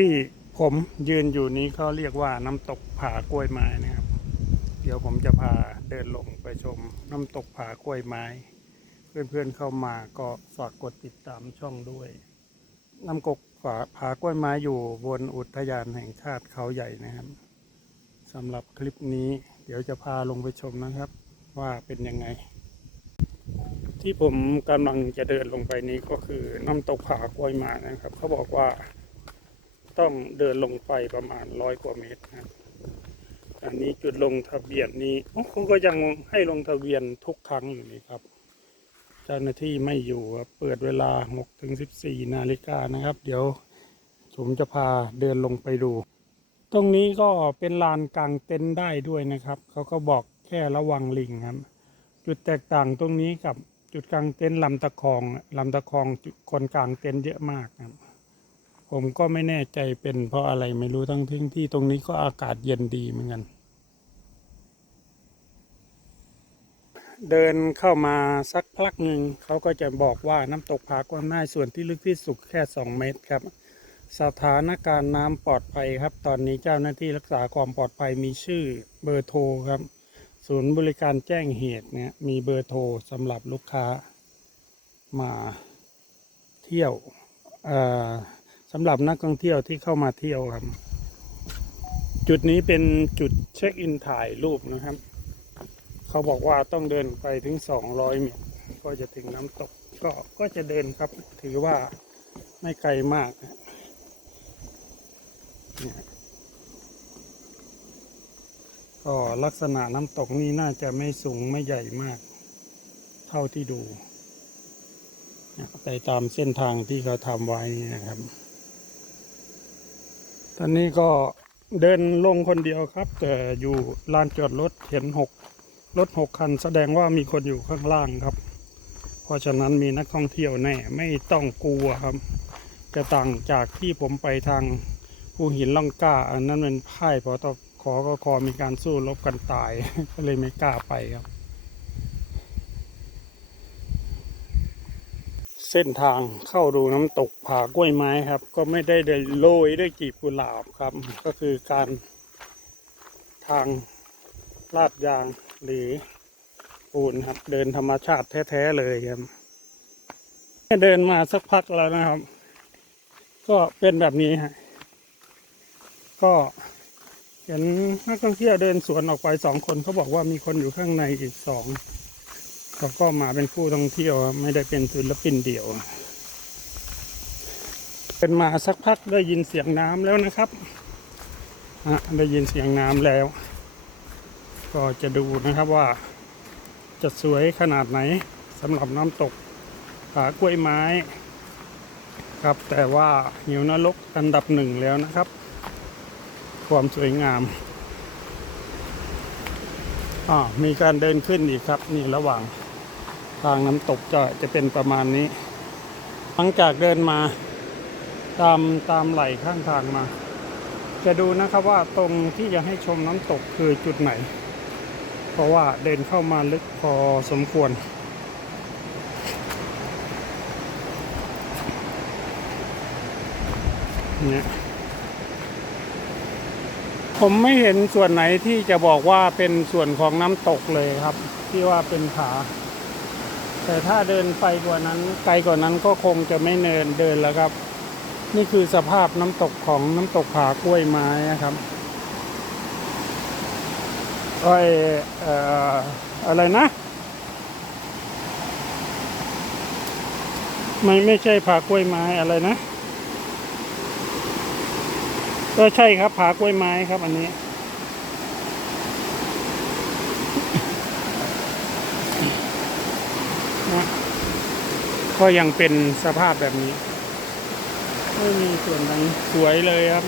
ที่ผมยืนอยู่นี้เขาเรียกว่าน้ำตกผากล้วยไม้นะครับ เดี๋ยวผมจะพาเดินลงไปชมน้ำตกผากล้วยไม้ เพื่อนๆเข้ามาก็ฝากกดติดตามช่องด้วย น้ำกกฝาผากล้วยไม้อยู่บนอุทยานแห่งชาติเขาใหญ่นะครับสำหรับคลิปนี้ เดี๋ยวจะพาลงไปชมนะครับ ว่าเป็นยังไง ที่ผมกำลังจะเดินลงไปนี้ก็คือน้ำตกผากล้วยไม้นะครับ เขาบอกว่า ต้องเดินลงไปประมาณร้อยกว่าเมตรนะครับอันนี้จุดลงทะเบียนนี้โอ้เขาก็ยังให้ลงทะเบียนทุกครั้งอยู่นี่ครับ เจ้าหน้าที่ไม่อยู่ครับเปิดเวลา6ถึง14 นาฬิกานะครับ เดี๋ยวผมจะพาเดินลงไปดู ตรงนี้ก็เป็นลานกลางเต็นท์ได้ด้วยนะครับ เขาก็บอกแค่ระวังลิงครับ จุดแตกต่างตรงนี้กับจุดกลางเต็นท์ลำตะคองลำตะคองคนกลางเต็นท์เยอะมากครับ ผมก็ไม่แน่ใจเป็นเพราะอะไรไม่รู้ทั้งที่ที่ตรงนี้ก็อากาศเย็นดีเหมือนกัน เดินเข้ามาสักพักหนึ่งเขาก็จะบอกว่าน้ำตกผากว้างหน้าส่วนที่ลึกที่สุดแค่ 2 เมตรครับ สถานการณ์น้ำปลอดภัยครับ ตอนนี้เจ้าหน้าที่รักษาความปลอดภัยมีชื่อเบอร์โทรครับ ศูนย์บริการแจ้งเหตุเนี่ยมีเบอร์โทรสำหรับลูกค้ามาเที่ยวอ่อ สำหรับนักท่องเที่ยวที่เข้ามาเที่ยวครับ จุดนี้เป็นจุดเช็คอินถ่ายรูปนะครับ เขาบอกว่าต้องเดินไปถึง 200 เมตร ก็จะถึงน้ำตกก็ก็จะเดินครับ ถือว่าไม่ไกลมากเนี่ยก็ลักษณะน้ำตกนี้น่าจะไม่สูงไม่ใหญ่มาก เท่าที่ดู ไปตามเส้นทางที่เขาทำไว้นะครับ ตอนนี้ก็เดินลงคนเดียวครับ แต่อยู่ลานจอดรถเห็นหกรถหกคัน แสดงว่ามีคนอยู่ข้างล่างครับ เพราะฉะนั้นมีนักท่องเที่ยวแน่ไม่ต้องกลัวครับ จะต่างจากที่ผมไปทางภูหินล่องกล้า อันนั้นเป็นพ่ายพอตขอก็คอมีการสู้รบกันตาย ก็เลยไม่กล้าไปครับ เส้นทางเข้าดูน้ำตกผากล้วยไม้ครับ ก็ไม่ได้ได้โรยด้วยกีบกุหลาบครับ ก็คือการทางลาดยางหรือปูนครับ เดินธรรมชาติแท้ๆเลยครับเดินมาสักพักแล้วนะครับ ก็เป็นแบบนี้ฮะก็เห็นนักท่องเที่ยวเดินสวนออกไปสองคนเขาบอกว่ามีคนอยู่ข้างในอีกสอง เขาก็มาเป็นผู้ท่องเที่ยวไม่ได้เป็นศิลปินเดี่ยว เป็นมาสักพักได้ยินเสียงน้ำแล้วนะครับได้ยินเสียงน้ำแล้ว ก็จะดูนะครับว่า จะสวยขนาดไหนสำหรับน้ำตกผากล้วยไม้ ครับแต่ว่าหิวนรกอันดับหนึ่งแล้วนะครับ ความสวยงามอ่ามีการเดินขึ้นอีกครับ นี่ระหว่าง ทางน้ำตกจะจะเป็นประมาณนี้ หลังจากเดินมาตามตามไหลข้างทางมา จะดูนะครับว่าตรงที่จะให้ชมน้ำตกคือจุดไหน เพราะว่าเดินเข้ามาลึกพอสมควร เนี่ยผมไม่เห็นส่วนไหนที่จะบอกว่าเป็นส่วนของน้ำตกเลยครับ ที่ว่าเป็นผา แต่ถ้าเดินไปกว่านั้นไกลกว่านั้นก็คงจะไม่เนินเดินแล้วครับ นี่คือสภาพน้ำตกของน้ำตกผากล้วยไม้นะครับอ้เอ่ออะไรนะไม่ไม่ใช่ผากล้วยไม้อะไรนะ ก็ใช่ครับผากล้วยไม้ครับอันนี้ นะก็ยังเป็นสภาพแบบนี้ ไม่มีส่วนไหนสวยเลยครับ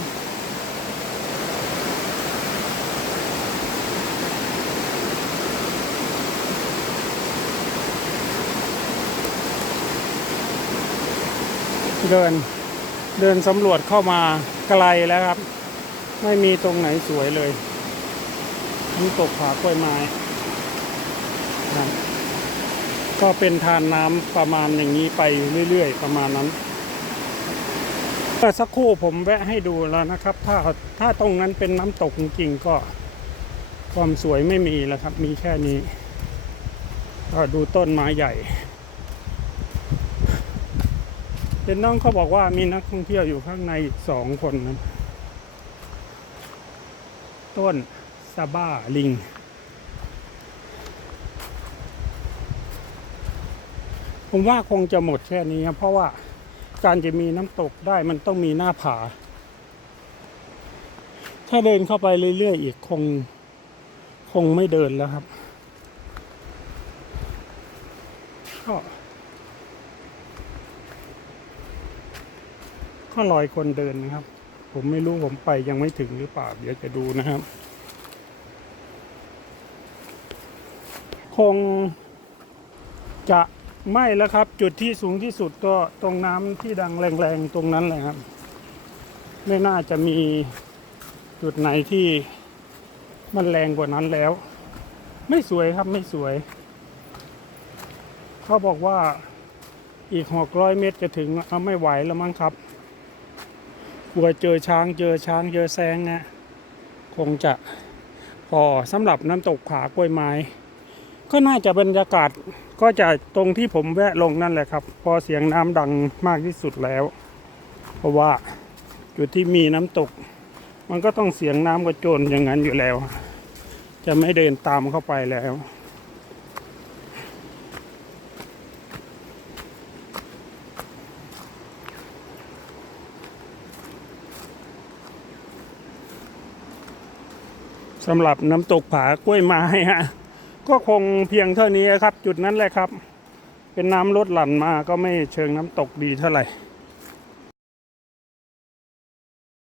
เดินเดินสำรวจเข้ามาไกลแล้วครับ ไม่มีตรงไหนสวยเลยน้ำตกผากล้วยไม้นะ ก็เป็นทานน้ำประมาณอย่างนี้ไปเรื่อยๆ ประมาณนั้นก็อสักครู่ผมแวะให้ดูแล้วนะครับ ถ้าถ้าตรงนั้นเป็นน้ำตกจริงๆก็ความสวยไม่มีแล้วครับ มีแค่นี้ก็ดูต้นไม้ใหญ่เห็นน้องเขาบอกว่ามีนักท่องเที่ยวอยู่ข้างในสองคนนะต้นซาบ้าลิง ผมว่าคงจะหมดแค่นี้ครับเพราะว่าการจะมีน้ำตกได้มันต้องมีหน้าผา ถ้าเดินเข้าไปเรื่อยๆอีกคงคงไม่เดินแล้วครับก็ก็ลอยคนเดินนะครับ ผมไม่รู้ผมไปยังไม่ถึงหรือเปล่า เดี๋ยวจะดูนะครับ คงจะ ไม่แล้วครับ จุดที่สูงที่สุดก็ตรงน้ำที่ดังแรงๆตรงนั้นแหละครับ ไม่น่าจะมีจุดไหนที่มันแรงกว่านั้นแล้ว ไม่สวยครับไม่สวย เขาบอกว่าอีกหกร้อยเมตรจะถึงเอาไม่ไหวแล้วมั้งครับกลัวเจอช้างเจอช้างเจอแซงนะคงจะพอสำหรับน้ำตกผากล้วยไม้ ก็น่าจะบรรยากาศก็จะตรงที่ผมแวะลงนั่นแหละครับ พอเสียงน้ำดังมากที่สุดแล้ว เพราะว่าจุดที่มีน้ำตก มันก็ต้องเสียงน้ำกระโจนอย่างนั้นอยู่แล้ว จะไม่เดินตามเข้าไปแล้วสำหรับน้ำตกผากล้วยไม้ฮะ ก็คงเพียงเท่านี้ครับ จุดนั้นแหละครับ เป็นน้ำลดหลั่นมาก็ไม่เชิงน้ำตกดีเท่าไหร่